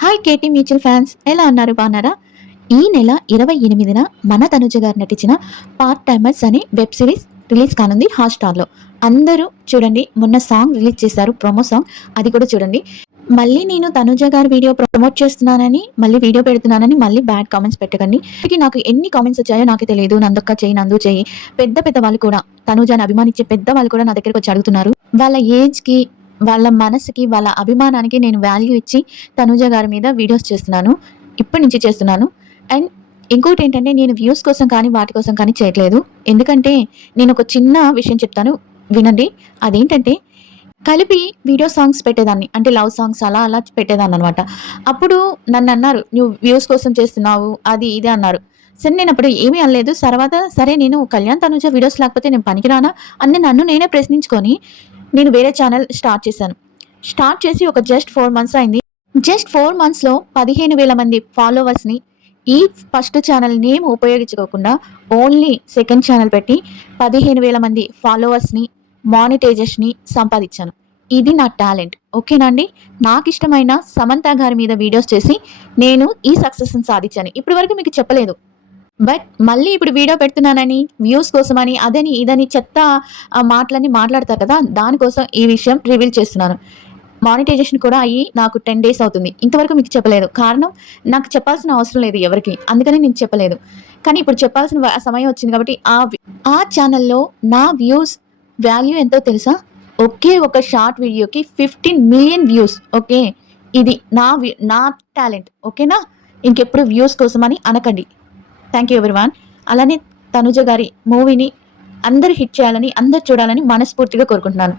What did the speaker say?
Hi KT mutual fans, ఎలా ఉన్నారు? బాగున్నారా? ఈ నెల 28న మన తనుజ గారు నటించిన పార్ట్ టైమర్స్ అనే వెబ్ సిరీస్ రిలీజ్ కానుంది హాట్‌స్టార్‌లో. అందరూ చూడండి. మొన్న సాంగ్ రిలీజ్ చేశారు, ప్రోమో సాంగ్. అది కూడా చూడండి. మళ్ళీ నేను తనుజ గారి వీడియో ప్రమోట్ చేస్తున్నానని, మళ్ళీ వీడియో పెడుతున్నానని మళ్ళీ బ్యాడ్ కామెంట్స్ పెట్టకండి. నాకు ఎన్ని కామెంట్స్ వచ్చాయో నాకే తెలియదు. నందక్క చెయ్యి, నందు చెయ్యి. పెద్ద పెద్ద వాళ్ళు కూడా, తనుజని అభిమానించే పెద్ద వాళ్ళు కూడా నా దగ్గరికి వచ్చి అడుగుతున్నారు. వాళ్ళ ఏజ్‌కి, వాళ్ళ మనసుకి, వాళ్ళ అభిమానానికి నేను వాల్యూ ఇచ్చి తనూజ గారి మీద వీడియోస్ చేస్తున్నాను. ఇప్పటి నుంచి చేస్తున్నాను. అండ్ ఇంకోటేంటంటే, నేను వ్యూస్ కోసం కానీ, వాటి కోసం కానీ చేయట్లేదు. ఎందుకంటే, నేను ఒక చిన్న విషయం చెప్తాను, వినండి. అదేంటంటే, కలిపి వీడియో సాంగ్స్ పెట్టేదాన్ని. అంటే లవ్ సాంగ్స్ అలా అలా పెట్టేదాన్ననమాట. అప్పుడు నన్నన్నారు, "నువ్వు వ్యూస్ కోసం చేస్తున్నావు" అది ఇది అన్నారు. సరే, నేనప్పుడు ఏమీ అనలేదు. తర్వాత సరే, నేను కళ్యాణ్, తనూజ వీడియోస్ లేకపోతే నేను పనికిరానా అని నన్ను నేనే ప్రశ్నించుకొని నేను వేరే ఛానల్ స్టార్ట్ చేశాను. స్టార్ట్ చేసి ఒక జస్ట్ 4 మంత్స్ అయింది. జస్ట్ 4 మంత్స్‌లో 15,000 మంది ఫాలోవర్స్‌ని ఈ ఫస్ట్ ఛానల్ నేమ్ ఉపయోగించుకోకుండా ఓన్లీ సెకండ్ ఛానల్ పెట్టి 15,000 మంది ఫాలోవర్స్‌ని, మానిటైజేషన్‌ని సంపాదించాను. ఇది నా టాలెంట్. ఓకేనా అండి? నాకిష్టమైన సమంత గారి మీద వీడియోస్ చేసి నేను ఈ సక్సెస్‌ని సాధించాను. ఇప్పటి వరకు మీకు చెప్పలేదు. బట్ మళ్ళీ ఇప్పుడు వీడియో పెడుతున్నానని, వ్యూస్ కోసమని, అదని ఇదని చెత్త మాటలన్నీ మాట్లాడతారు కదా! దానికోసం ఈ విషయం రివీల్ చేస్తున్నాను. మానిటైజేషన్ కూడా అయ్యి నాకు 10 డేస్ అవుతుంది. ఇంతవరకు మీకు చెప్పలేదు. కారణం, నాకు చెప్పాల్సిన అవసరం లేదు ఎవరికీ. అందుకని నేను చెప్పలేదు. కానీ ఇప్పుడు చెప్పాల్సిన సమయం వచ్చింది కాబట్టి ఆ ఛానల్‌లో నా వ్యూస్ వాల్యూ ఎంతో తెలుసా? ఒకే ఒక షార్ట్ వీడియోకి 15 మిలియన్ వ్యూస్. ఓకే. ఇది నా టాలెంట్. ఓకేనా? ఇంకెప్పుడు వ్యూస్ కోసమని అనకండి. Thank you everyone. అలానే తనుజ గారి మూవీని అందరూ హిట్ చేయాలని, అందరూ చూడాలని మనస్ఫూర్తిగా కోరుకుంటున్నాను.